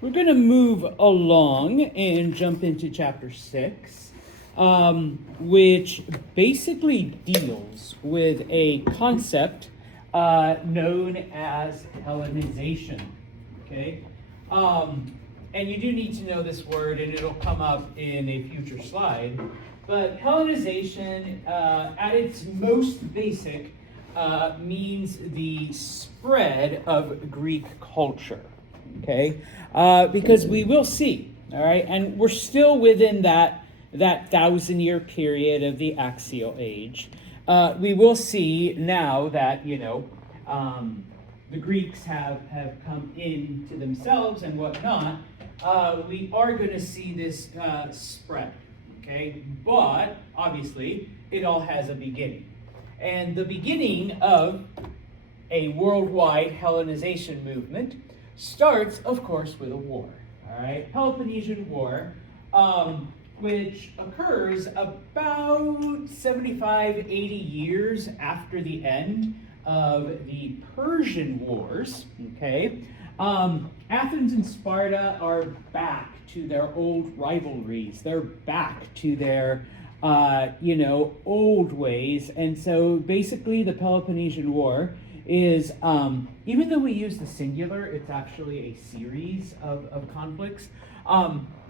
We're going to move along and jump into chapter 6, which basically deals with a concept known as Hellenization. Okay? And you do need to know this word, and it'll come up in a future slide. But Hellenization, at its most basic, means the spread of Greek culture. Okay, because we will see, all right, and we're still within that 1,000-year period of the Axial Age. We will see now that the Greeks have come into themselves and whatnot. We are going to see this spread, okay, but obviously it all has a beginning, and the beginning of a worldwide Hellenization movement starts, of course, with a war, all right? Peloponnesian War, which occurs about 75, 80 years after the end of the Persian Wars, okay? Athens and Sparta are back to their old rivalries. They're back to their, old ways. And so basically the Peloponnesian War is, even though we use the singular, it's actually a series of conflicts.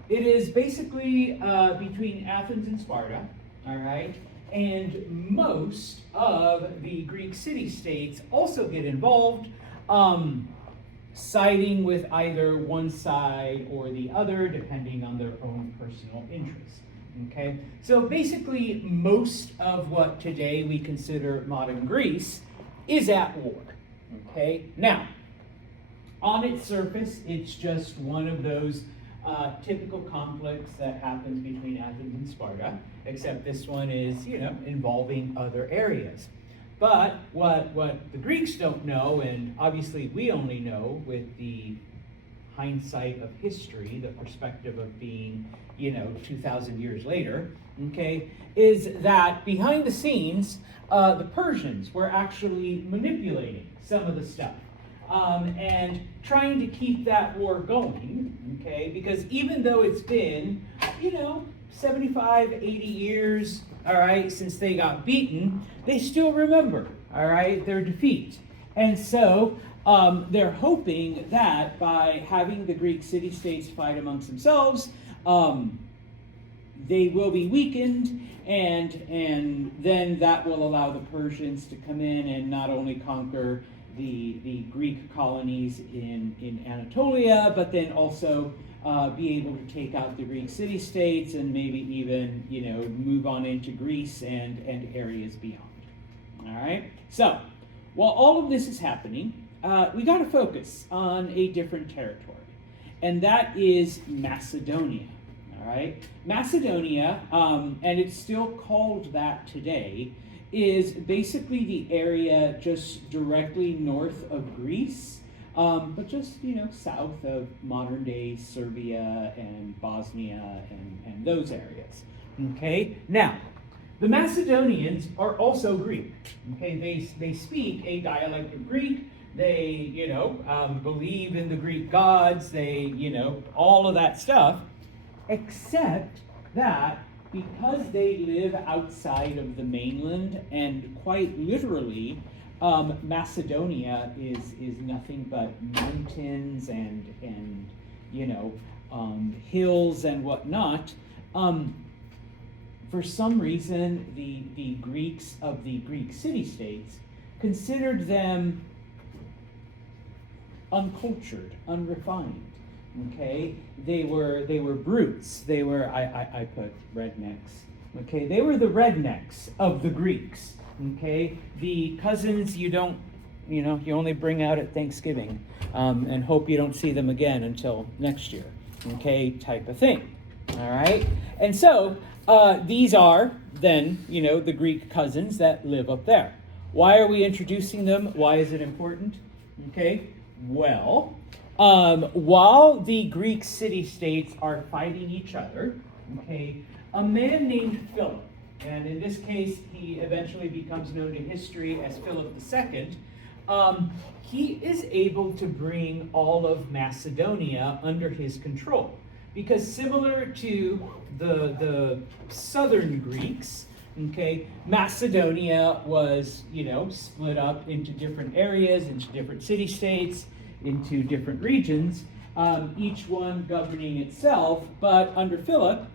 It is basically between Athens and Sparta, all right? And most of the Greek city-states also get involved, siding with either one side or the other, depending on their own personal interests. Okay? So basically, most of what today we consider modern Greece is at war, okay? Now, on its surface, it's just one of those typical conflicts that happens between Athens and Sparta, except this one is, involving other areas. But what the Greeks don't know, and obviously we only know with the hindsight of history, the perspective of being, 2,000 years later, okay, is that behind the scenes, the Persians were actually manipulating some of the stuff and trying to keep that war going, okay, because even though it's been, 75, 80 years, all right, since they got beaten, they still remember, all right, their defeat. And so they're hoping that by having the Greek city-states fight amongst themselves, they will be weakened, and then that will allow the Persians to come in and not only conquer the Greek colonies in Anatolia, but then also be able to take out the Greek city-states and maybe even, move on into Greece and areas beyond. All right? So, while all of this is happening, we got to focus on a different territory, and that is Macedonia. All right? Macedonia, and it's still called that today, is basically the area just directly north of Greece, but just, south of modern-day Serbia and Bosnia and those areas. Okay? Now, the Macedonians are also Greek. Okay? They speak a dialect of Greek. They, believe in the Greek gods. They, all of that stuff, except that because they live outside of the mainland, and quite literally, Macedonia is nothing but mountains and hills and whatnot. For some reason, the Greeks of the Greek city-states considered them uncultured, unrefined. Okay, they were brutes. They were I put rednecks. Okay, they were the rednecks of the Greeks. Okay, the cousins you only bring out at Thanksgiving, and hope you don't see them again until next year. Okay, type of thing. All right, and so these are then the Greek cousins that live up there. Why are we introducing them? Why is it important? Okay, well. While the Greek city-states are fighting each other, okay, a man named Philip, and in this case, he eventually becomes known to history as Philip II, he is able to bring all of Macedonia under his control. Because similar to the southern Greeks, okay, Macedonia was, split up into different areas, into different city-states, into different regions, each one governing itself. But under Philip,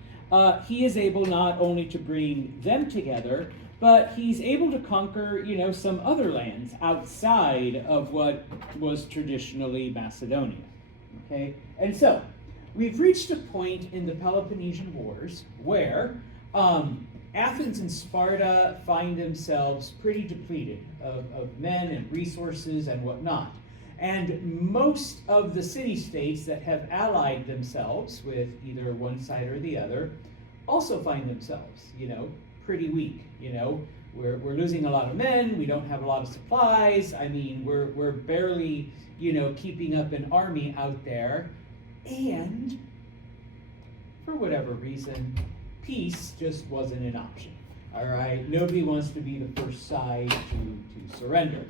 he is able not only to bring them together, but he's able to conquer, some other lands outside of what was traditionally Macedonia. Okay, and so we've reached a point in the Peloponnesian Wars where Athens and Sparta find themselves pretty depleted of men and resources and whatnot. And most of the city-states that have allied themselves with either one side or the other also find themselves, pretty weak. We're losing a lot of men. We don't have a lot of supplies. I mean, we're barely, keeping up an army out there. And for whatever reason, peace just wasn't an option. All right, nobody wants to be the first side to surrender.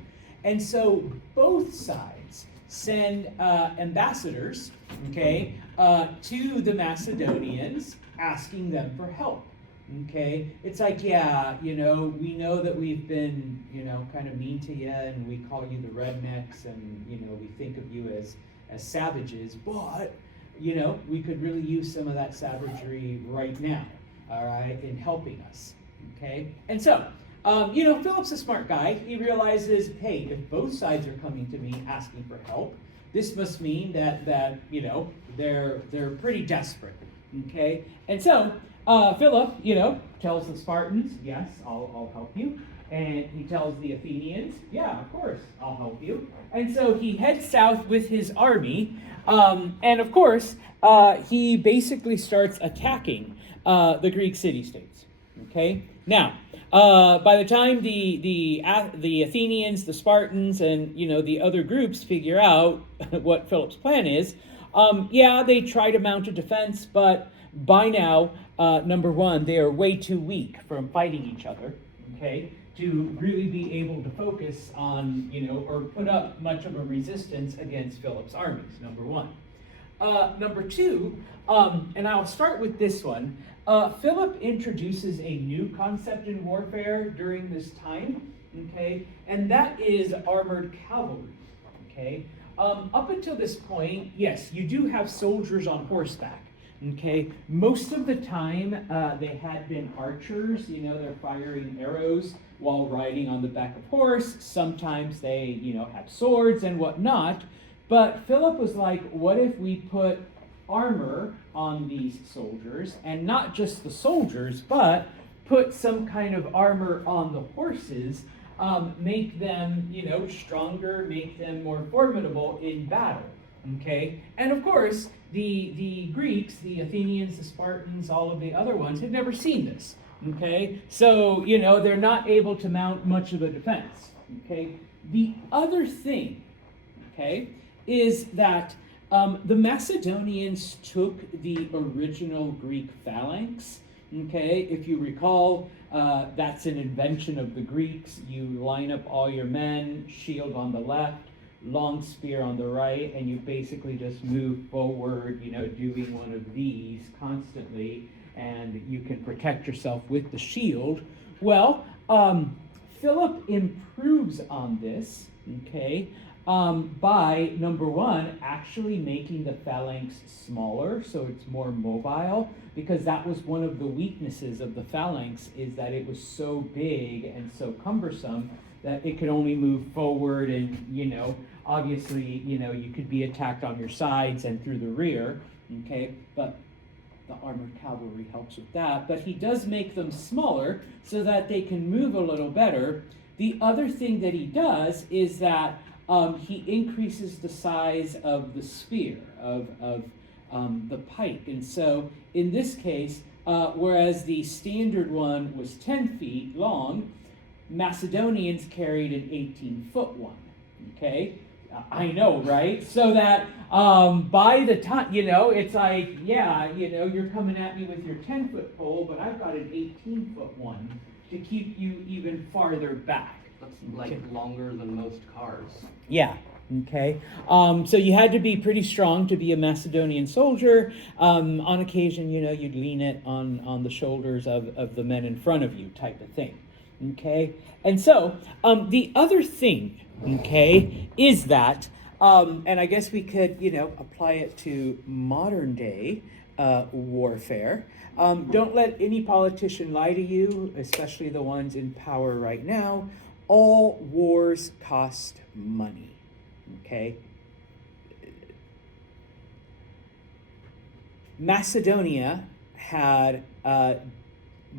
And so both sides send ambassadors, okay, to the Macedonians asking them for help. Okay, it's like, yeah, we know that we've been, kind of mean to you, and we call you the rednecks, and, we think of you as savages, but, we could really use some of that savagery right now, all right, in helping us, okay? And so, Philip's a smart guy. He realizes, hey, if both sides are coming to me asking for help, this must mean that they're pretty desperate, okay? And so, Philip, tells the Spartans, yes, I'll help you. And he tells the Athenians, yeah, of course, I'll help you. And so he heads south with his army. And of course, he basically starts attacking the Greek city-states. Okay? Now, by the time the Athenians, the Spartans, and, the other groups figure out what Philip's plan is, they try to mount a defense, but by now, number one, they are way too weak from fighting each other, okay, to really be able to focus on, or put up much of a resistance against Philip's armies, number one. Number two, and I'll start with this one, Philip introduces a new concept in warfare during this time, okay, and that is armored cavalry, okay. Up until this point, yes, you do have soldiers on horseback. Okay, most of the time they had been archers, they're firing arrows while riding on the back of horse. Sometimes they, have swords and whatnot. But Philip was like, what if we put armor on these soldiers, and not just the soldiers, but put some kind of armor on the horses, make them, stronger, make them more formidable in battle. Okay, and of course, the Greeks, the Athenians, the Spartans, all of the other ones had never seen this. Okay, so they're not able to mount much of a defense. Okay, the other thing, okay, is that the Macedonians took the original Greek phalanx. Okay, if you recall, that's an invention of the Greeks. You line up all your men, shield on the left, long spear on the right, and you basically just move forward, doing one of these constantly, and you can protect yourself with the shield. Well, Philip improves on this, okay, by, number one, actually making the phalanx smaller, so it's more mobile, because that was one of the weaknesses of the phalanx, is that it was so big and so cumbersome that it could only move forward, and, obviously, you could be attacked on your sides and through the rear, okay, but the armored cavalry helps with that. But he does make them smaller so that they can move a little better. The other thing that he does is that he increases the size of the spear, of the pike. And so in this case, whereas the standard one was 10 feet long, Macedonians carried an 18-foot one, okay? I know, right? So that by the time, it's like, yeah, you're coming at me with your 10-foot pole, but I've got an 18-foot one to keep you even farther back, That's like longer than most cars. Yeah. Okay. So you had to be pretty strong to be a Macedonian soldier. On occasion, you'd lean it on the shoulders of the men in front of you, type of thing. Okay. And so the other thing, okay, is that, and I guess we could, apply it to modern day warfare. Don't let any politician lie to you, especially the ones in power right now. All wars cost money. Okay. Macedonia had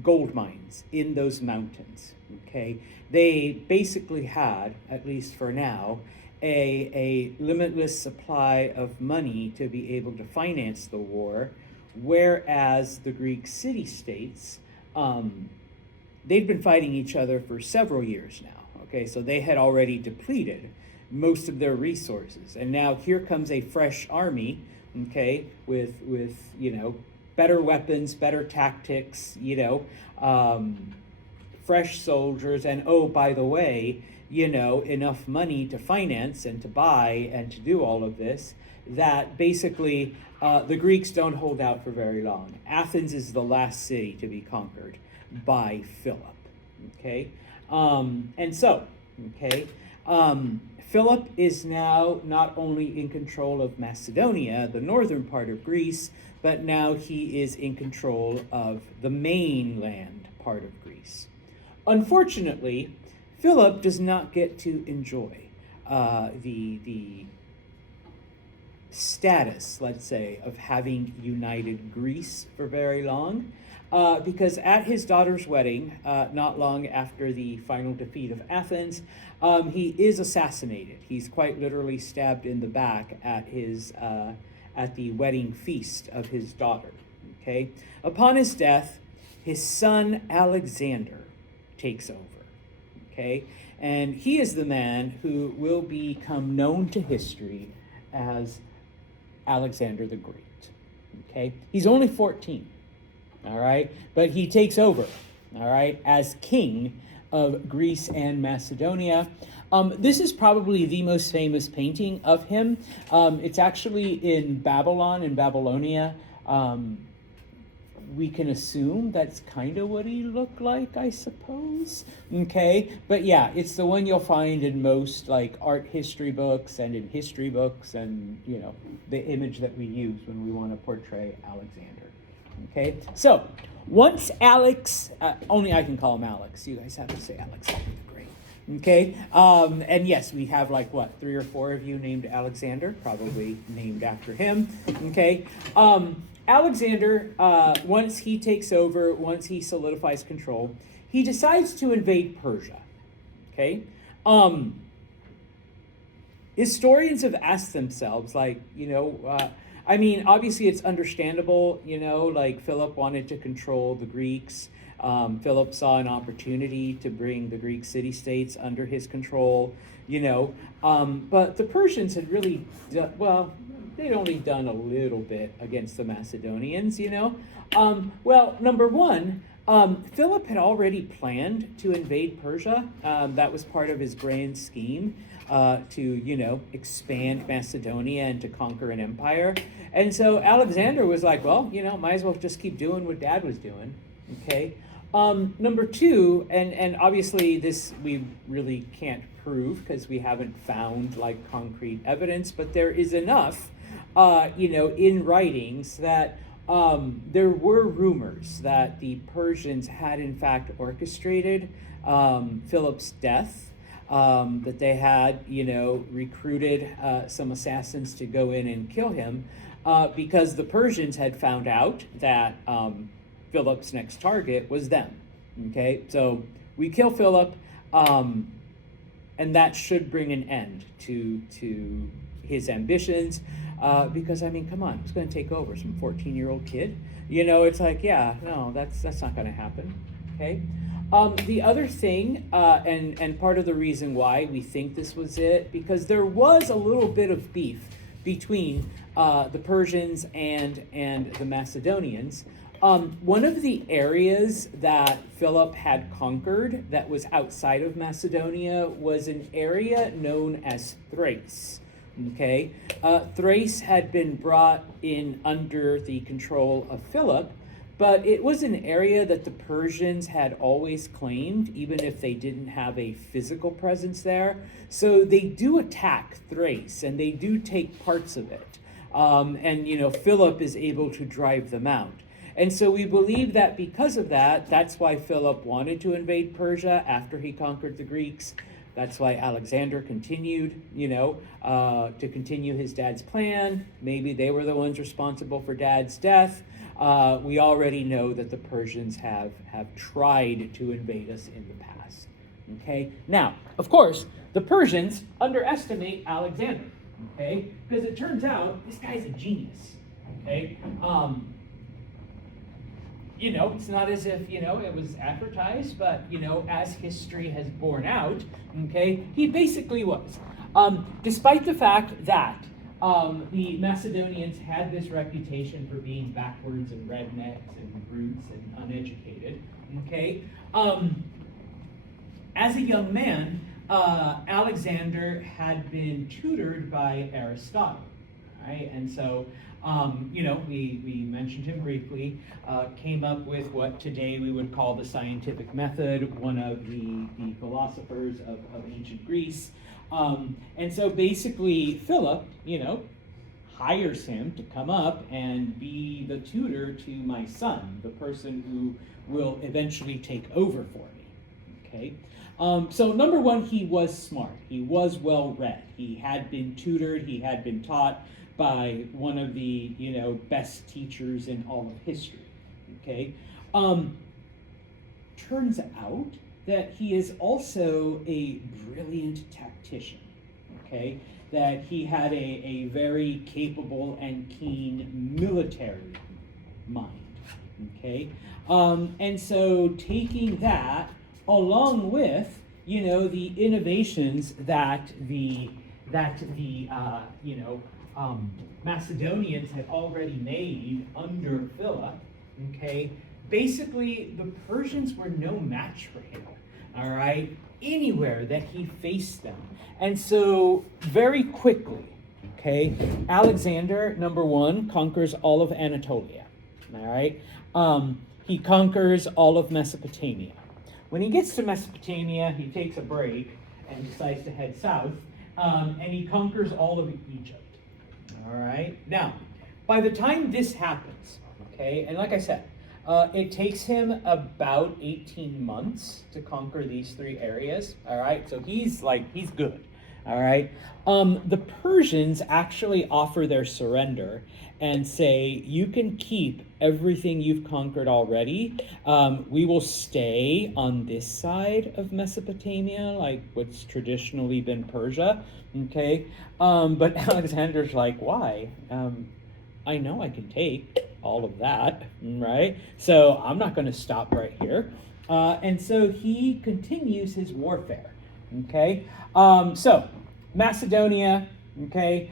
gold mines in those mountains. Okay. They basically had, at least for now, a limitless supply of money to be able to finance the war, whereas the Greek city-states, they'd been fighting each other for several years now. Okay, so they had already depleted most of their resources, and now here comes a fresh army, okay, with better weapons, better tactics, fresh soldiers, and oh, by the way, enough money to finance and to buy and to do all of this, that basically the Greeks don't hold out for very long. Athens is the last city to be conquered by Philip. Okay, and so, Philip is now not only in control of Macedonia, the northern part of Greece, but now he is in control of the mainland part of Greece. Unfortunately, Philip does not get to enjoy the status, let's say, of having united Greece for very long, because at his daughter's wedding, not long after the final defeat of Athens, he is assassinated. He's quite literally stabbed in the back at the wedding feast of his daughter. Okay, upon his death, his son Alexander takes over. Okay, and he is the man who will become known to history as Alexander the Great. Okay, he's only 14. All right, but he takes over. All right, as king of Greece and Macedonia. This is probably the most famous painting of him. It's actually in Babylon, in Babylonia. We can assume that's kind of what he looked like, I suppose. Okay, but yeah, it's the one you'll find in most like art history books and in history books, and the image that we use when we want to portray Alexander. Okay, so once Alex, only I can call him Alex. You guys have to say Alexander the Great. Okay, and yes, we have 3 or 4 of you named Alexander, probably named after him. Okay. Alexander, once he takes over, once he solidifies control, he decides to invade Persia. Okay? Historians have asked themselves, obviously it's understandable, Philip wanted to control the Greeks. Philip saw an opportunity to bring the Greek city-states under his control, but the Persians had really, they'd only done a little bit against the Macedonians, Well, number one, Philip had already planned to invade Persia. That was part of his grand scheme to, expand Macedonia and to conquer an empire. And so Alexander was like, well, might as well just keep doing what Dad was doing, okay? Number two, and obviously this we really can't prove because we haven't found concrete evidence, but there is enough in writings that there were rumors that the Persians had in fact orchestrated Philip's death, that they had, recruited some assassins to go in and kill him, because the Persians had found out that Philip's next target was them. Okay, so we kill Philip, and that should bring an end to his ambitions. Because come on, who's going to take over? Some 14-year-old kid? It's no, that's not going to happen. Okay. The other thing, and part of the reason why we think this was it, because there was a little bit of beef between the Persians and the Macedonians. One of the areas that Philip had conquered that was outside of Macedonia was an area known as Thrace. Okay, Thrace had been brought in under the control of Philip, but it was an area that the Persians had always claimed, even if they didn't have a physical presence there. So they do attack Thrace, and they do take parts of it. And, Philip is able to drive them out. And so we believe that because of that, that's why Philip wanted to invade Persia after he conquered the Greeks. That's why Alexander continued, to continue his dad's plan. Maybe they were the ones responsible for dad's death. We already know that the Persians have tried to invade us in the past. Okay? Now, of course, the Persians underestimate Alexander. Okay? Because it turns out this guy's a genius. Okay? It's not as if, it was advertised, but, as history has borne out, okay, he basically was. Despite the fact that the Macedonians had this reputation for being backwards and rednecks and brutes and uneducated, okay, as a young man, Alexander had been tutored by Aristotle, right? And so, we mentioned him briefly, came up with what today we would call the scientific method, one of the philosophers of ancient Greece. And so basically Philip, hires him to come up and be the tutor to my son, the person who will eventually take over for me, okay? So number one, he was smart. He was well read. He had been tutored. He had been taught by one of the, best teachers in all of history, okay? Turns out that he is also a brilliant tactician, okay? That he had a very capable and keen military mind, okay? And so taking that along with, the innovations that the Macedonians had already made under Philip, okay, basically the Persians were no match for him, all right, anywhere that he faced them. And so very quickly, okay, Alexander, number one, conquers all of Anatolia, all right? He conquers all of Mesopotamia. When he gets to Mesopotamia, he takes a break and decides to head south, and he conquers all of Egypt. All right. Now, by the time this happens, okay, and like I said, it takes him about 18 months to conquer these three areas. All right. So he's good. All right. The Persians actually offer their surrender and say, you can keep everything you've conquered already. We will stay on this side of Mesopotamia, like what's traditionally been Persia. Okay. But Alexander's like, why? I know I can take all of that, right? So I'm not going to stop right here. And so he continues his warfare. Okay. So Macedonia, okay,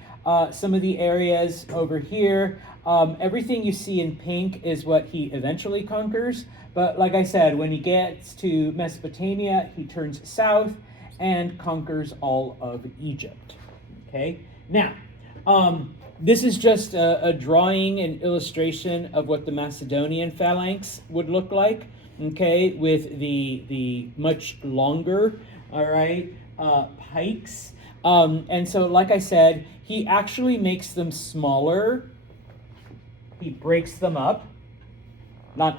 some of the areas over here, everything you see in pink is what he eventually conquers. But like I said, when he gets to Mesopotamia, he turns south and conquers all of Egypt. Okay, now, this is just a drawing and illustration of what the Macedonian phalanx would look like, okay, with the much longer, all right, pikes. And so, like I said, he actually makes them smaller. He breaks them up, not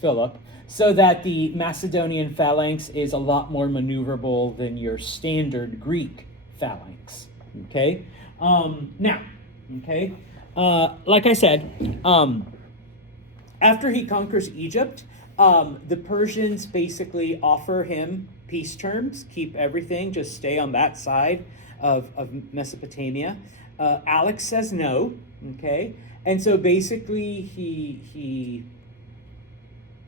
Philip, so that the Macedonian phalanx is a lot more maneuverable than your standard Greek phalanx. Okay? Now, okay, like I said, after he conquers Egypt, the Persians basically offer him peace terms, keep everything, just stay on that side of Mesopotamia. Alex says no, okay? And so basically he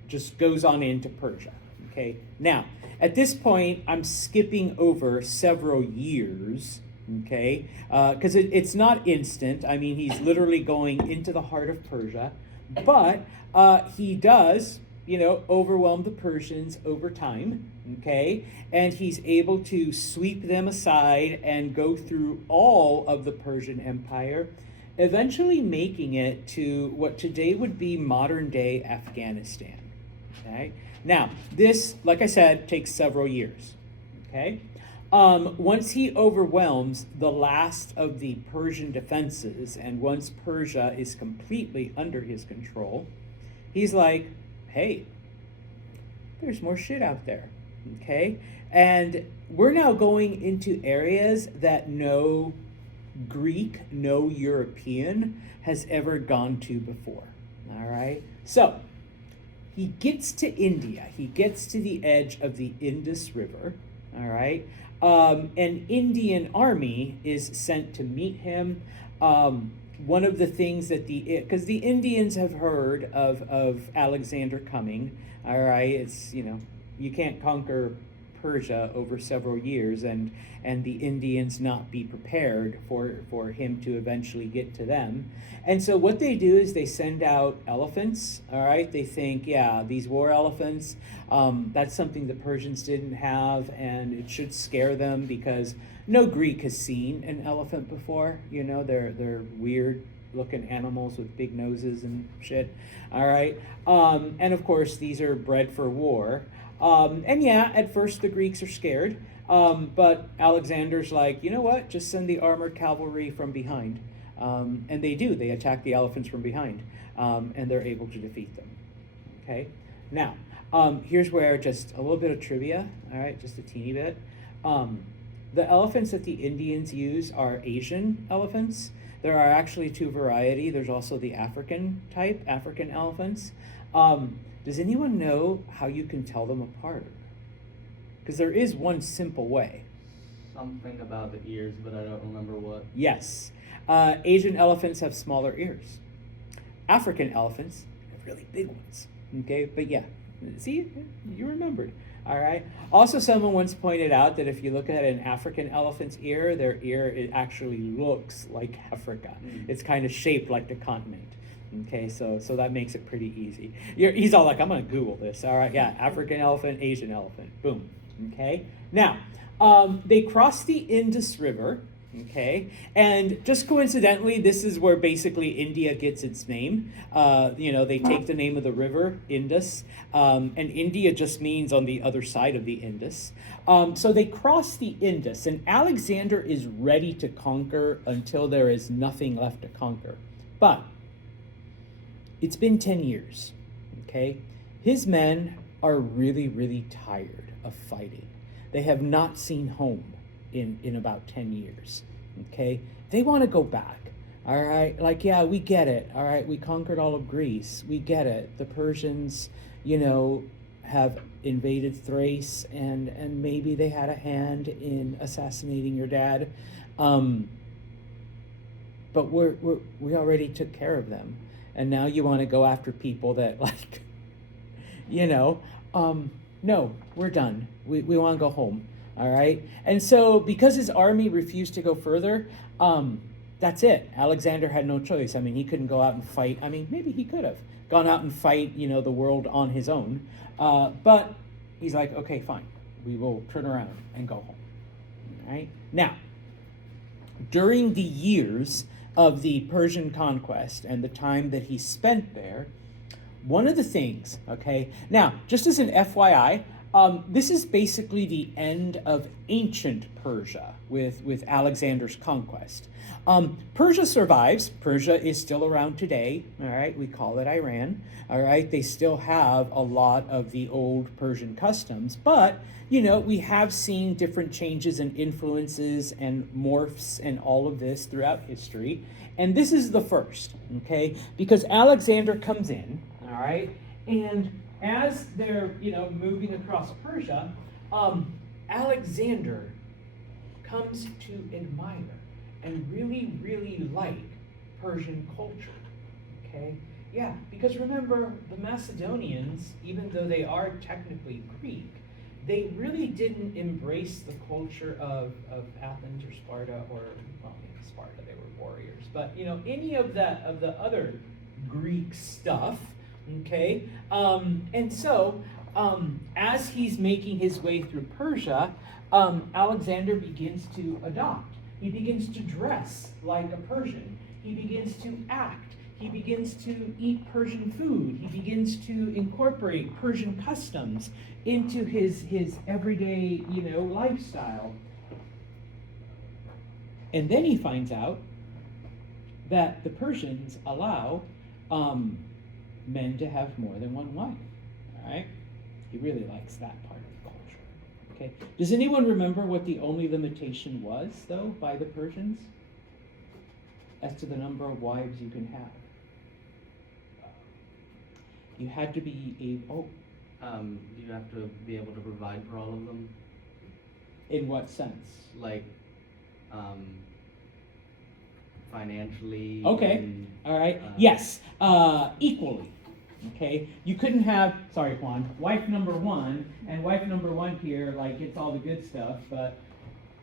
just goes on into Persia, okay? Now, at this point, I'm skipping over several years, okay? Because it's not instant. I mean, he's literally going into the heart of Persia, But he does, overwhelm the Persians over time, okay? And he's able to sweep them aside and go through all of the Persian Empire, eventually making it to what today would be modern day Afghanistan, okay? Now, this, like I said, takes several years, okay? Once he overwhelms the last of the Persian defenses, and once Persia is completely under his control, he's like, hey, there's more shit out there, okay? And we're now going into areas that no Greek, no European has ever gone to before, all right? So, he gets to India. He gets to the edge of the Indus River, all right? An Indian army is sent to meet him. One of the things that because the Indians have heard of Alexander coming, all right? It's, you can't conquer Persia over several years and the Indians not be prepared for him to eventually get to them. And so what they do is they send out elephants, all right? They think, yeah, these war elephants, that's something the Persians didn't have, and it should scare them because no Greek has seen an elephant before. They're weird looking animals with big noses and shit, all right? And of course, these are bred for war. And yeah, at first the Greeks are scared, but Alexander's like, you know what? Just send the armored cavalry from behind. And they do. They attack the elephants from behind, and they're able to defeat them. Okay? Now, here's where just a little bit of trivia, all right? Just a teeny bit. The elephants that the Indians use are Asian elephants. There are actually two varieties. There's also the African type, African elephants. Does anyone know how you can tell them apart? Because there is one simple way. Something about the ears, but I don't remember what. Yes. Asian elephants have smaller ears. African elephants have really big ones. Okay, but yeah. See, you remembered. All right. Also, someone once pointed out that if you look at an African elephant's ear, their ear, it actually looks like Africa. It's kind of shaped like the continent. Okay, so that makes it pretty easy. He's all like, I'm going to Google this. All right, yeah, African elephant, Asian elephant. Boom. Okay. Now, they cross the Indus River. Okay, and just coincidentally, this is where basically India gets its name. They take the name of the river, Indus, and India just means on the other side of the Indus. So they cross the Indus, and Alexander is ready to conquer until there is nothing left to conquer. But it's been 10 years, okay? His men are really, really tired of fighting. They have not seen home in about 10 years, okay? They want to go back, all right? Like, yeah, we get it, all right? We conquered all of Greece. We get it. The Persians, have invaded Thrace, and maybe they had a hand in assassinating your dad. But we already took care of them. And now you want to go after people that, like, no, we're done. We want to go home. All right. And so because his army refused to go further, that's it. Alexander had no choice. I mean, he couldn't go out and fight. I mean, maybe he could have gone out and fight, the world on his own. But he's like, okay, fine. We will turn around and go home. All right. Now, during the years of the Persian conquest and the time that he spent there, one of the things, okay, now, just as an FYI, this is basically the end of ancient Persia with Alexander's conquest. Persia survives. Persia is still around today, all right? We call it Iran, all right? They still have a lot of the old Persian customs, but, we have seen different changes and influences and morphs and all of this throughout history. And this is the first, okay? Because Alexander comes in, all right? And as they're, moving across Persia, Alexander comes to admire and really, really like Persian culture, okay? Yeah, because remember, the Macedonians, even though they are technically Greek, they really didn't embrace the culture of Athens or Sparta, or, well, Sparta, they were warriors, but, any of the other Greek stuff. Okay, and so as he's making his way through Persia, Alexander begins to adopt. He begins to dress like a Persian. He begins to act. He begins to eat Persian food. He begins to incorporate Persian customs into his everyday, lifestyle. And then he finds out that the Persians allow men to have more than one wife. All right? He really likes that part of the culture. Okay? Does anyone remember what the only limitation was, though, by the Persians as to the number of wives you can have? You had to be able. You have to be able to provide for all of them. In what sense? Like, financially. Okay. And, All right. Yes. Equally. Okay. You couldn't have. Sorry, Juan. Wife number one and wife number one here, like gets all the good stuff, but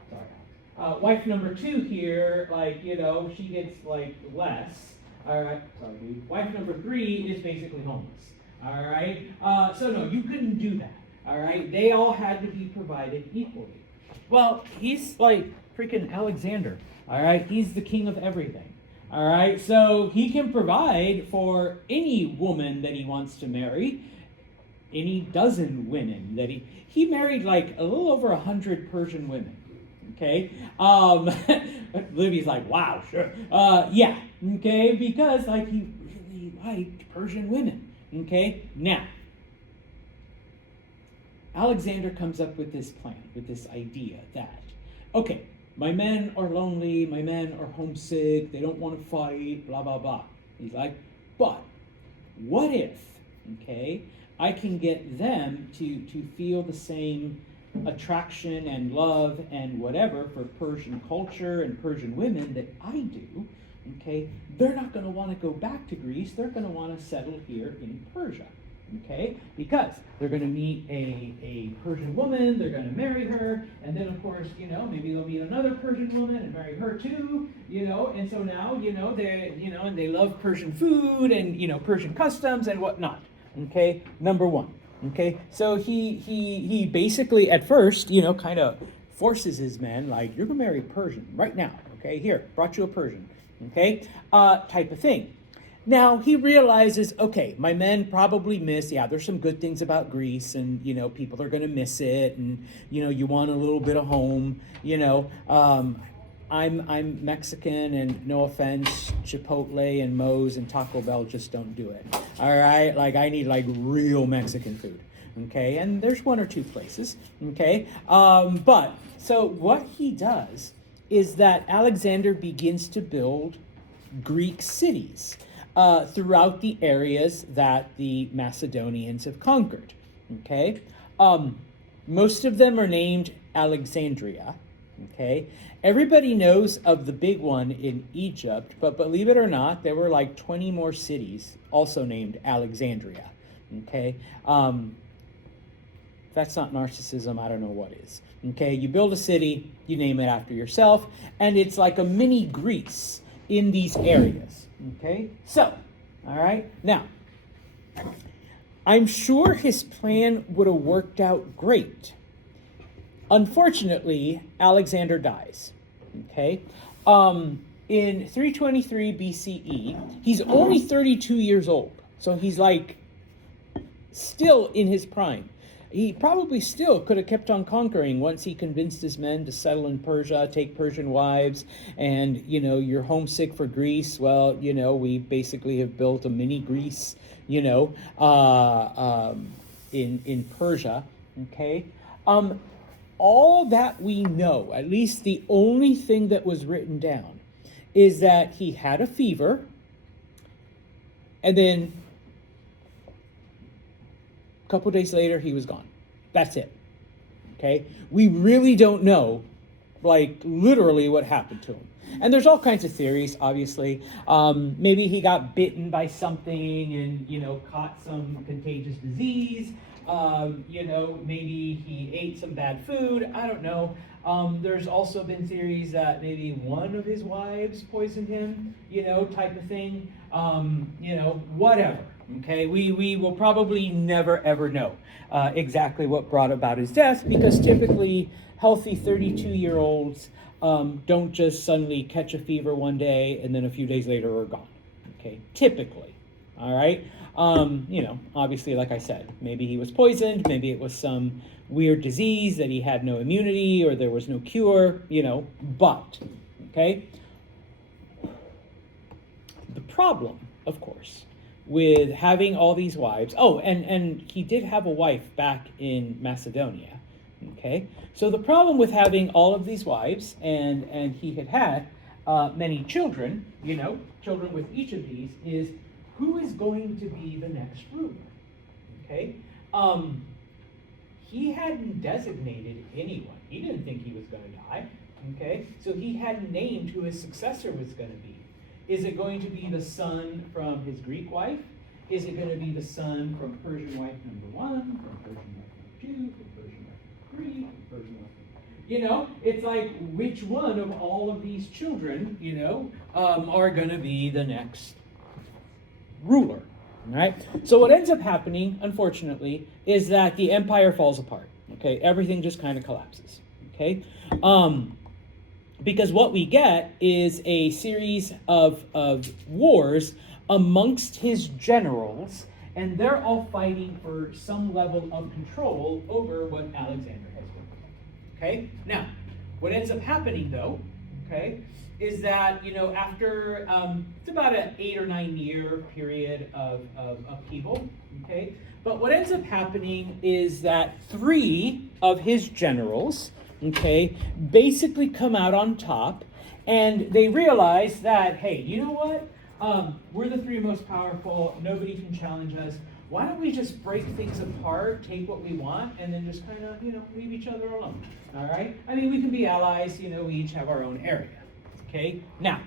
sorry. Wife number two here, like she gets like less. All right. Sorry, dude. Wife number three is basically homeless. All right. So no, you couldn't do that. All right. They all had to be provided equally. Well, he's like freaking Alexander. All right. He's the king of everything. All right. So he can provide for any woman that he wants to marry, any dozen women that he married like a little over 100 Persian women. Okay. Libby's like, wow, sure. Yeah. Okay. Because like he really liked Persian women. Okay. Now, Alexander comes up with this plan, with this idea that, okay, my men are lonely, my men are homesick, they don't want to fight, blah, blah, blah. He's like, but what if, okay, I can get them to feel the same attraction and love and whatever for Persian culture and Persian women that I do, okay? They're not going to want to go back to Greece, they're going to want to settle here in Persia. Okay, because they're going to meet a Persian woman, they're going to marry her, and then of course, maybe they'll meet another Persian woman and marry her too, and so now, they, and they love Persian food and, Persian customs and whatnot. Okay, number one. Okay, so he basically at first, kind of forces his men, like, you're going to marry a Persian right now. Okay, here, brought you a Persian. Okay, type of thing. Now, he realizes, okay, my men probably miss, there's some good things about Greece, and, people are going to miss it, and, you want a little bit of home, I'm Mexican, and no offense, Chipotle and Moe's and Taco Bell just don't do it, all right? Like, I need, like, real Mexican food, okay? And there's one or two places, okay? But, so what he does is that Alexander begins to build Greek cities throughout the areas that the Macedonians have conquered. Okay, most of them are named Alexandria. Okay, everybody knows of the big one in Egypt, but believe it or not, there were like 20 more cities also named Alexandria. Okay, if that's not narcissism, I don't know what is. Okay, you build a city, you name it after yourself, and it's like a mini Greece in these areas. Okay, so, all right, now, I'm sure his plan would have worked out great. Unfortunately, Alexander dies. Okay, in 323 BCE, he's only 32 years old, so he's like still in his prime. He probably still could have kept on conquering once he convinced his men to settle in Persia, take Persian wives, and, you're homesick for Greece. Well, we basically have built a mini Greece, in Persia, okay? All that we know, at least the only thing that was written down, is that he had a fever, and then a couple days later, he was gone. That's it. Okay? We really don't know, like, literally what happened to him. And there's all kinds of theories, obviously. Maybe he got bitten by something and, caught some contagious disease. Maybe he ate some bad food. I don't know. There's also been theories that maybe one of his wives poisoned him, type of thing. Whatever. Okay, we will probably never ever know exactly what brought about his death, because typically healthy 32-year-olds don't just suddenly catch a fever one day and then a few days later are gone. Okay, typically. All right. Obviously, like I said, maybe he was poisoned, maybe it was some weird disease that he had no immunity or there was no cure, but, okay? The problem, of course, with having all these wives, and he did have a wife back in Macedonia, okay? So the problem with having all of these wives, and he had many children, children with each of these, is who is going to be the next ruler? Okay? He hadn't designated anyone. He didn't think he was going to die. Okay? So he hadn't named who his successor was going to be. Is it going to be the son from his Greek wife? Is it going to be the son from Persian wife number 1, from Persian wife number 2, from Persian wife number 3, from Persian wife number... it's like, which one of all of these children, are going to be the next ruler, right? So what ends up happening, unfortunately, is that the empire falls apart. Okay, everything just kind of collapses. Okay, because what we get is a series of wars amongst his generals, and they're all fighting for some level of control over what Alexander has been. Okay, now what ends up happening though, okay, is that, after it's about an 8 or 9 year period of upheaval, okay? But what ends up happening is that 3 of his generals, okay, basically come out on top, and they realize that, hey, you know what? We're the 3 most powerful. Nobody can challenge us. Why don't we just break things apart, take what we want, and then just kind of, leave each other alone, all right? I mean, we can be allies, we each have our own area. Okay, now,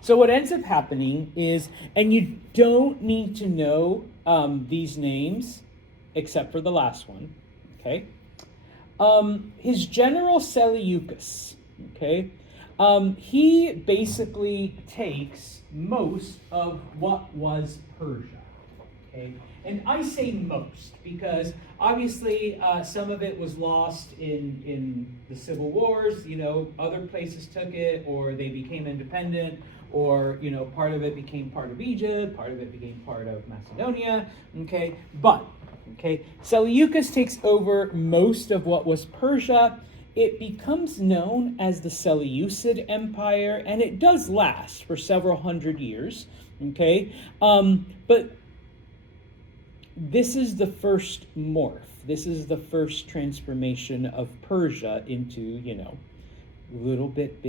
so what ends up happening is, and you don't need to know these names, except for the last one, okay? His general Seleucus, okay, he basically takes most of what was Persia, okay? And I say most because obviously some of it was lost in the civil wars. Other places took it, or they became independent, or part of it became part of Egypt, part of it became part of Macedonia. Okay, but Seleucus takes over most of what was Persia. It becomes known as the Seleucid Empire, and it does last for several hundred years. Okay, but this is the first morph. This is the first transformation of Persia into, little bit.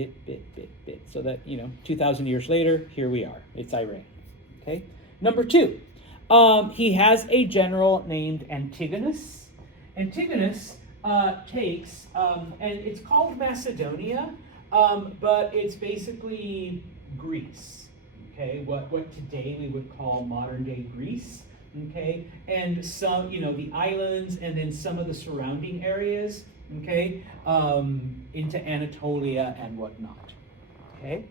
So that, 2,000 years later, here we are. It's Iran. Okay? Number 2, he has a general named Antigonus. Antigonus takes, and it's called Macedonia, but it's basically Greece. Okay? What today we would call modern-day Greece. Okay, and some, the islands, and then some of the surrounding areas, okay, into Anatolia and whatnot. Okay,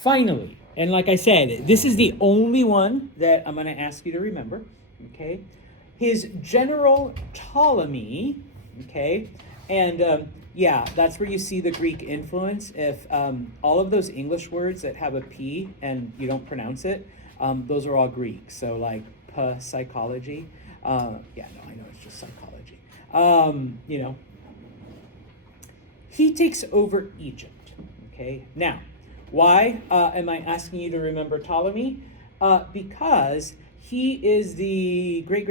finally, and like I said, this is the only one that I'm going to ask you to remember. Okay, his general Ptolemy. Okay, and that's where you see the Greek influence. If all of those English words that have a P and you don't pronounce it, those are all Greek. So like psychology. I know it's just psychology. He takes over Egypt. Okay, now, why am I asking you to remember Ptolemy? Because he is the great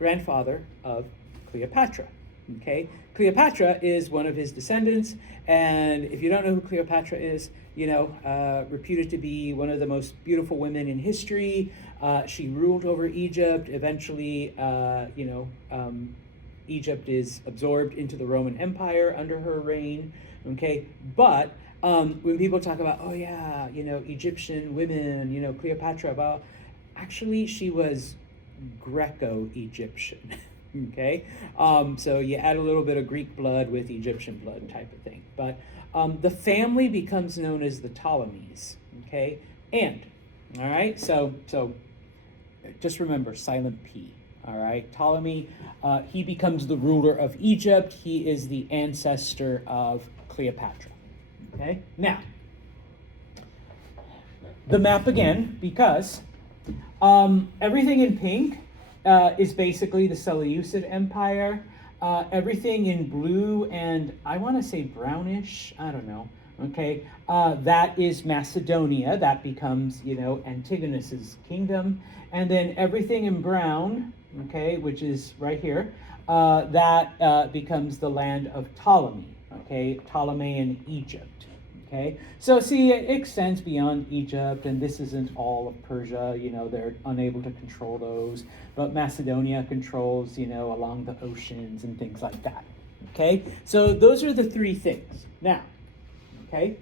grandfather of Cleopatra. Okay, Cleopatra is one of his descendants, and if you don't know who Cleopatra is, reputed to be one of the most beautiful women in history. She ruled over Egypt. Eventually, Egypt is absorbed into the Roman Empire under her reign. Okay, but when people talk about, Egyptian women, Cleopatra, well, Actually, she was Greco-Egyptian. Okay, so you add a little bit of Greek blood with Egyptian blood type of thing. But the family becomes known as the Ptolemies. Okay, and all right, so just remember silent P. All right, Ptolemy, he becomes the ruler of Egypt. He is the ancestor of Cleopatra. Okay, now the map again, because everything in pink is basically the Seleucid Empire. Everything in blue and I want to say brownish, I don't know. Okay, that is Macedonia. That becomes, Antigonus's kingdom. And then everything in brown, okay, which is right here, that becomes the land of Ptolemy, okay, Ptolemaic Egypt. Okay, so see, it extends beyond Egypt, and this isn't all of Persia. They're unable to control those, but Macedonia controls, along the oceans and things like that. Okay, so those are the three things. Now, okay,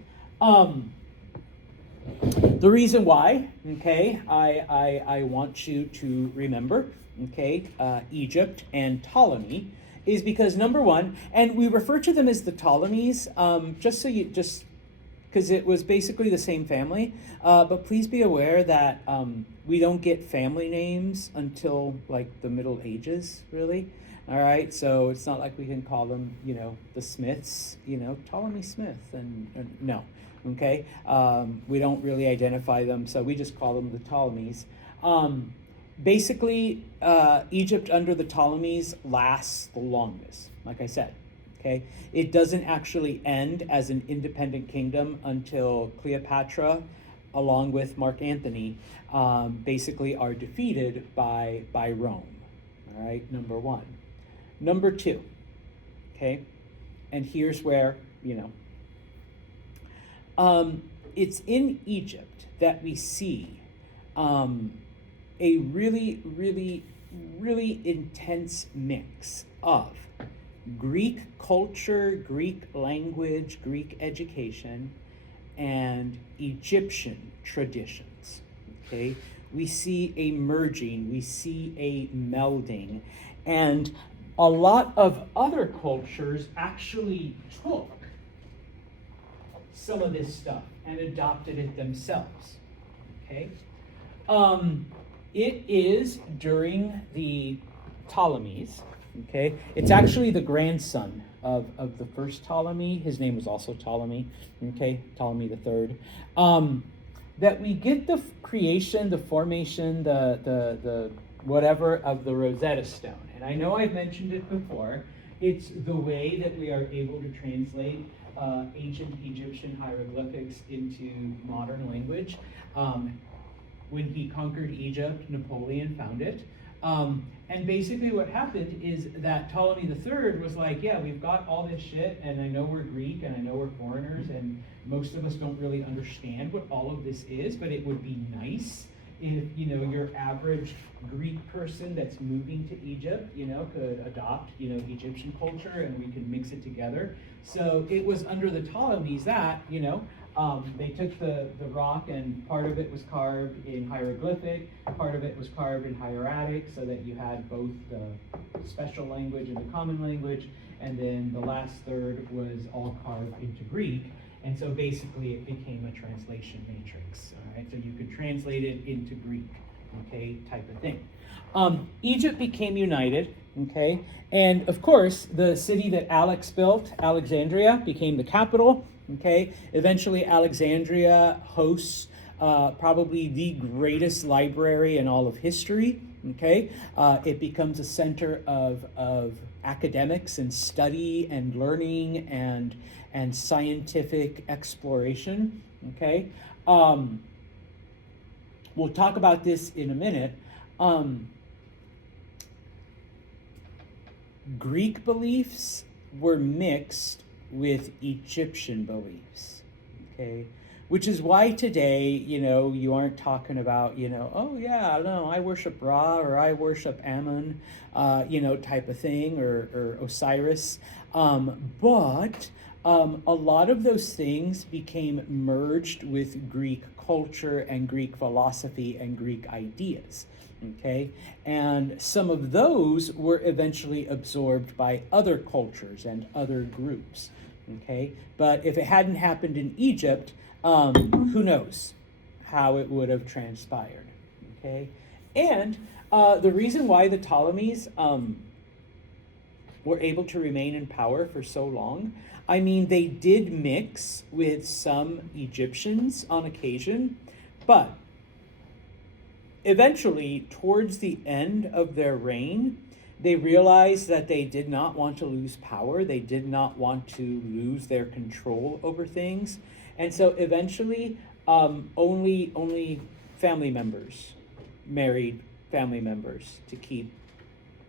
the reason why, okay, I want you to remember, okay, Egypt and Ptolemy is because number one, and we refer to them as the Ptolemies, because it was basically the same family. But please be aware that we don't get family names until like the Middle Ages, really. All right, so it's not like we can call them, the Smiths, Ptolemy Smith, and no, okay? We don't really identify them, so we just call them the Ptolemies. Basically, Egypt under the Ptolemies lasts the longest, like I said. Okay, it doesn't actually end as an independent kingdom until Cleopatra, along with Mark Antony, basically are defeated by Rome. All right, number one. Number two, okay, and here's where, it's in Egypt that we see a really, really, really intense mix of Greek culture, Greek language, Greek education, and Egyptian traditions. Okay, we see a merging, we see a melding, and a lot of other cultures actually took some of this stuff and adopted it themselves. Okay, it is during the Ptolemies. Okay, it's actually the grandson of the first Ptolemy. His name was also Ptolemy. Okay, Ptolemy the third. That we get the creation, the formation, the whatever of the Rosetta Stone. And I know I've mentioned it before. It's the way that we are able to translate ancient Egyptian hieroglyphics into modern language. When he conquered Egypt, Napoleon found it. And basically what happened is that Ptolemy III was like, yeah, we've got all this shit, and I know we're Greek, and I know we're foreigners, and most of us don't really understand what all of this is, but it would be nice if, your average Greek person that's moving to Egypt, could adopt, Egyptian culture, and we could mix it together. So it was under the Ptolemies that, they took the rock, and part of it was carved in hieroglyphic, part of it was carved in hieratic, so that you had both the special language and the common language, and then the last third was all carved into Greek, and so basically it became a translation matrix, all right? So you could translate it into Greek, okay, type of thing. Egypt became united, okay, and of course, the city that Alex built, Alexandria, became the capital. Okay, eventually Alexandria hosts probably the greatest library in all of history. Okay, it becomes a center of academics and study and learning and scientific exploration. Okay, we'll talk about this in a minute. Greek beliefs were mixed with Egyptian beliefs, okay? Which is why today, you aren't talking about, oh yeah, no, I worship Ra or I worship Ammon, type of thing, or Osiris. But a lot of those things became merged with Greek culture and Greek philosophy and Greek ideas. Okay, and some of those were eventually absorbed by other cultures and other groups. Okay, but if it hadn't happened in Egypt, who knows how it would have transpired. Okay, and the reason why the Ptolemies were able to remain in power for so long, I mean, they did mix with some Egyptians on occasion, but eventually, towards the end of their reign, they realized that they did not want to lose power. They did not want to lose their control over things. And so eventually, only family members married family members to keep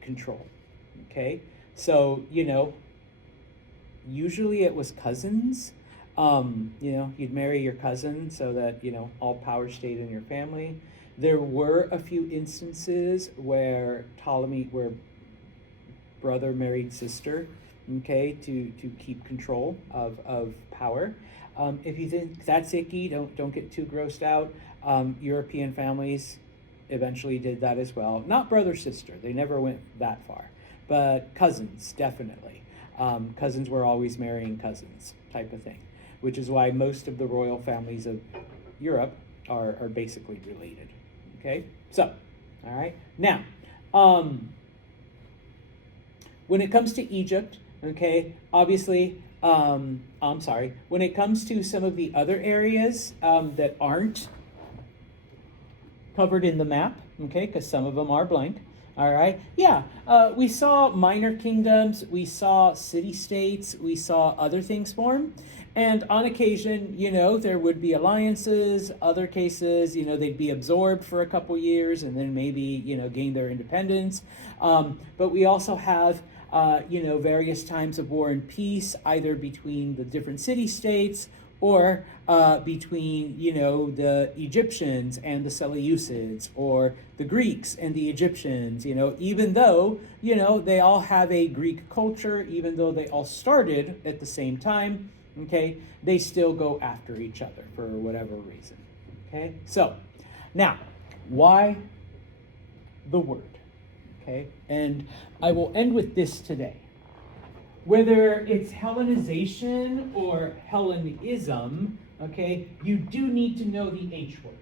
control. Okay? So, usually it was cousins. You'd marry your cousin so that, all power stayed in your family. There were a few instances where brother married sister, okay, to keep control of power. If you think that's icky, don't get too grossed out. European families eventually did that as well. Not brother sister; they never went that far, but cousins definitely. Cousins were always marrying cousins, type of thing, which is why most of the royal families of Europe are basically related. Okay, so, all right, now, when it comes to Egypt, okay, obviously, when it comes to some of the other areas that aren't covered in the map, okay, because some of them are blank, all right, yeah, we saw minor kingdoms, we saw city-states, we saw other things form, and on occasion, there would be alliances, other cases, they'd be absorbed for a couple years and then maybe, gain their independence, but we also have various times of war and peace, either between the different city-states or between, the Egyptians and the Seleucids, or the Greeks and the Egyptians, even though, they all have a Greek culture, even though they all started at the same time, okay, they still go after each other for whatever reason, okay? So, now, why the word? Okay, and I will end with this today. Whether it's Hellenization or Hellenism, okay, you do need to know the H word,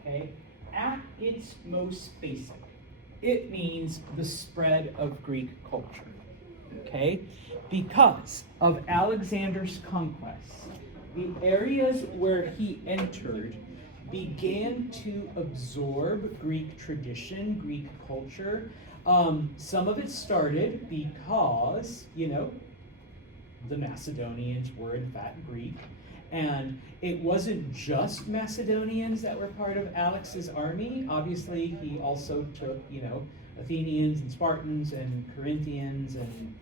okay? At its most basic, it means the spread of Greek culture, okay? Because of Alexander's conquests, the areas where he entered began to absorb Greek tradition, Greek culture. Some of it started because, the Macedonians were in fact Greek. And it wasn't just Macedonians that were part of Alex's army. Obviously, he also took, Athenians and Spartans and Corinthians and,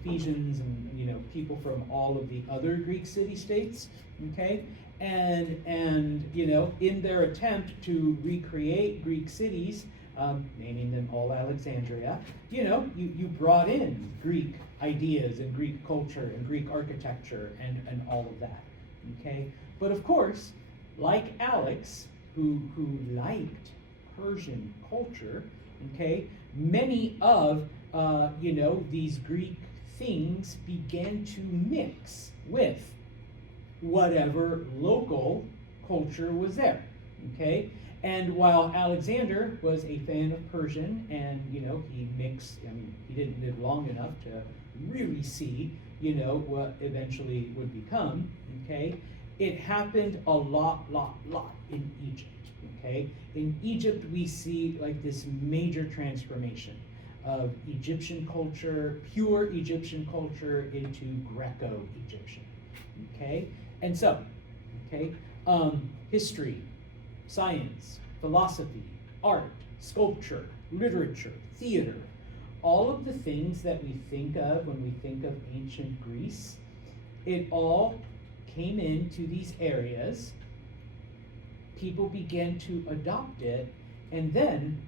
Ephesians and, people from all of the other Greek city-states, okay? And in their attempt to recreate Greek cities, naming them all Alexandria, you brought in Greek ideas and Greek culture and Greek architecture and all of that, okay? But of course, like Alex, who liked Persian culture, okay, many of, these Greek things began to mix with whatever local culture was there, okay? And while Alexander was a fan of Persian and, he mixed, he didn't live long enough to really see, what eventually would become, okay? It happened a lot in Egypt, okay? In Egypt, we see like this major transformation of Egyptian culture, pure Egyptian culture into Greco-Egyptian, okay? And so, okay, history, science, philosophy, art, sculpture, literature, theater, all of the things that we think of when we think of ancient Greece, it all came into these areas. People began to adopt it and then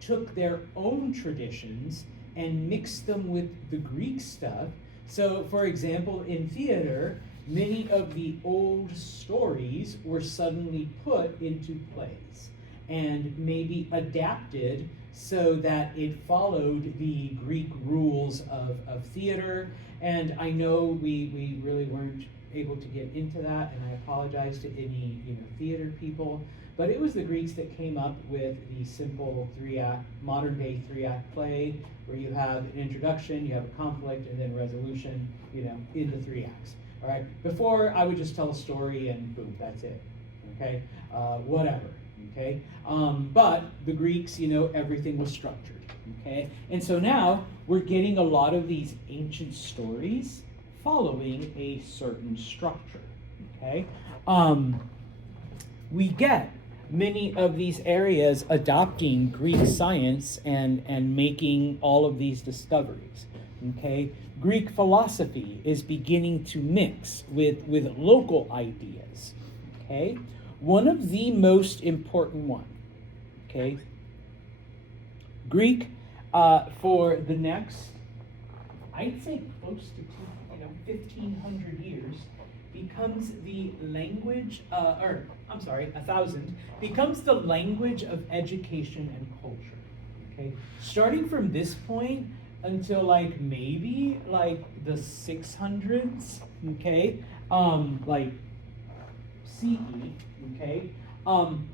took their own traditions and mixed them with the Greek stuff So, for example, in theater, many of the old stories were suddenly put into plays and maybe adapted so that it followed the Greek rules of theater. And I know we really weren't able to get into that, and I apologize to any theater people, but it was the Greeks that came up with the simple modern day 3-act play, where you have an introduction, you have a conflict, and then resolution, in the 3 acts. All right. Before, I would just tell a story and boom, that's it. Okay. Whatever. Okay. But the Greeks, everything was structured. Okay. And so now we're getting a lot of these ancient stories following a certain structure. Okay. We get many of these areas adopting Greek science and making all of these discoveries. Okay. Greek philosophy is beginning to mix with local ideas. Okay. One of the most important one. Okay. Greek for the next, I'd say close to 1,500 years, becomes the language, 1,000, becomes the language of education and culture. Okay, starting from this point until maybe the 600s, okay, CE, okay.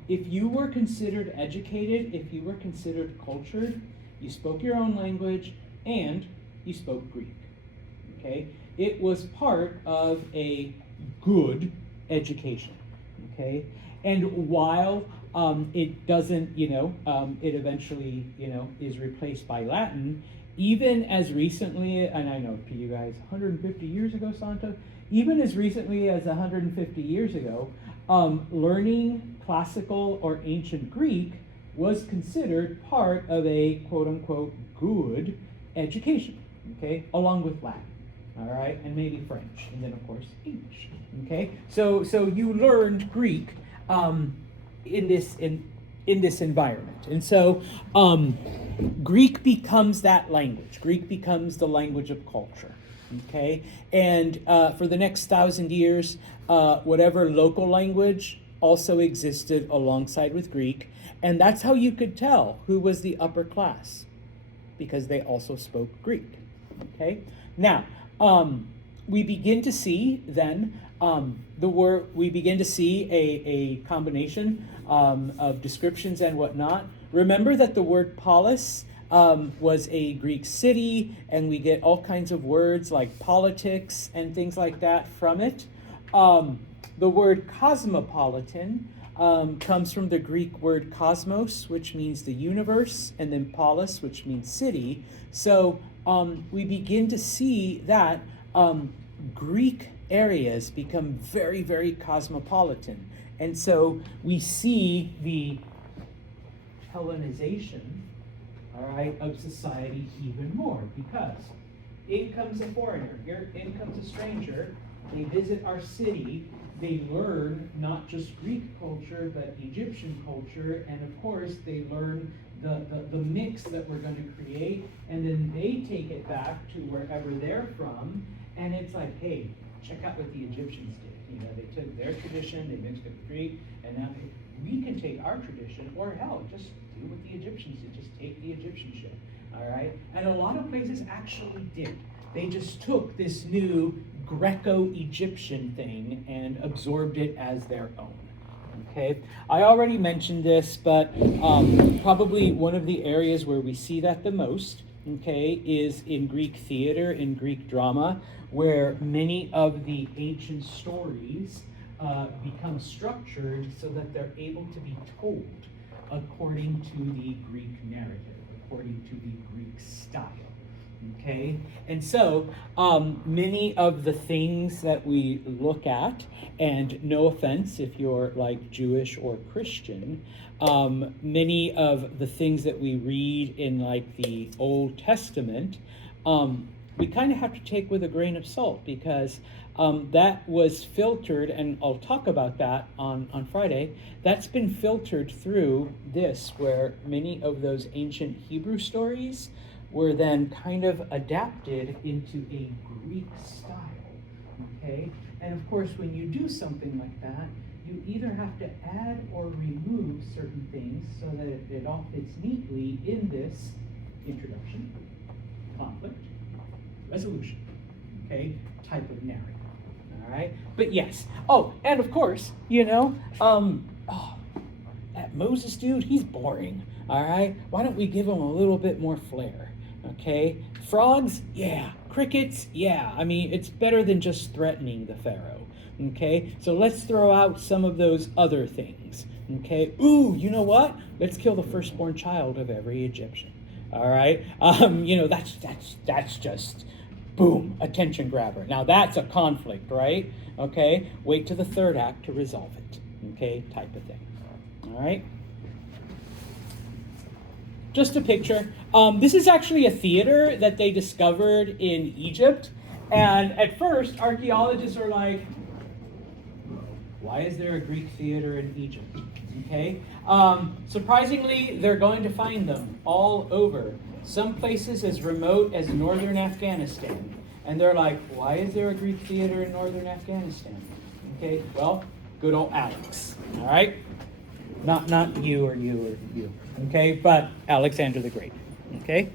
If you were considered educated, if you were considered cultured, you spoke your own language and you spoke Greek. Okay, it was part of a good education. Okay, and while it doesn't, it eventually, is replaced by Latin, even as recently, and I know you guys, 150 years ago, Santo, even as recently as 150 years ago, learning classical or ancient Greek was considered part of a quote-unquote good education, okay, along with Latin, all right, and maybe French, and then of course English, okay. So you learned Greek in this environment, and so Greek becomes that language. Greek becomes the language of culture. Okay, and for the next 1,000 years, whatever local language also existed alongside with Greek, and that's how you could tell who was the upper class, because they also spoke Greek. Okay, now we begin to see then we begin to see a combination of descriptions and whatnot. Remember that the word polis was a Greek city, and we get all kinds of words like politics and things like that from it. The word cosmopolitan comes from the Greek word cosmos, which means the universe, and then polis, which means city. So we begin to see that Greek areas become very, very cosmopolitan. And so we see the Hellenization, all right, of society even more, because in comes a foreigner, in comes a stranger, they visit our city, they learn not just Greek culture, but Egyptian culture, and of course they learn the mix that we're going to create, and then they take it back to wherever they're from, and it's like, hey, check out what the Egyptians did. They took their tradition, they mixed it with Greek, and now we can take our tradition, or hell, just do what the Egyptians did, just take the Egyptian shit, all right? And a lot of places actually did. They just took this new Greco-Egyptian thing and absorbed it as their own, okay? I already mentioned this, but probably one of the areas where we see that the most, okay, is in Greek theater, in Greek drama, where many of the ancient stories become structured so that they're able to be told according to the Greek narrative, according to the Greek style. Okay, and so many of the things that we look at, and no offense if you're like Jewish or Christian, many of the things that we read in like the Old Testament, we kind of have to take with a grain of salt, because that was filtered, and I'll talk about that on Friday. That's been filtered through this, where many of those ancient Hebrew stories were then kind of adapted into a Greek style. Okay? And of course, when you do something like that, you either have to add or remove certain things so that it all fits neatly in this introduction, conflict, resolution, okay, type of narrative. All right? But yes. Oh, and of course, that Moses dude, he's boring. All right? Why don't we give him a little bit more flair? Okay? Frogs? Yeah. Crickets? Yeah. I mean, it's better than just threatening the Pharaoh. Okay? So let's throw out some of those other things. Okay? Ooh, you know what? Let's kill the firstborn child of every Egyptian. All right? That's just boom, attention grabber. Now that's a conflict, right? Okay? Wait to the third act to resolve it. Okay? Type of thing. All right? Just a picture. This is actually a theater that they discovered in Egypt. And at first, archaeologists are like, why is there a Greek theater in Egypt? Okay? Surprisingly, they're going to find them all over. Some places as remote as northern Afghanistan. And they're like, why is there a Greek theater in northern Afghanistan? Okay, well, good old Alex. All right? Not you or you or you. Okay, but Alexander the Great. Okay?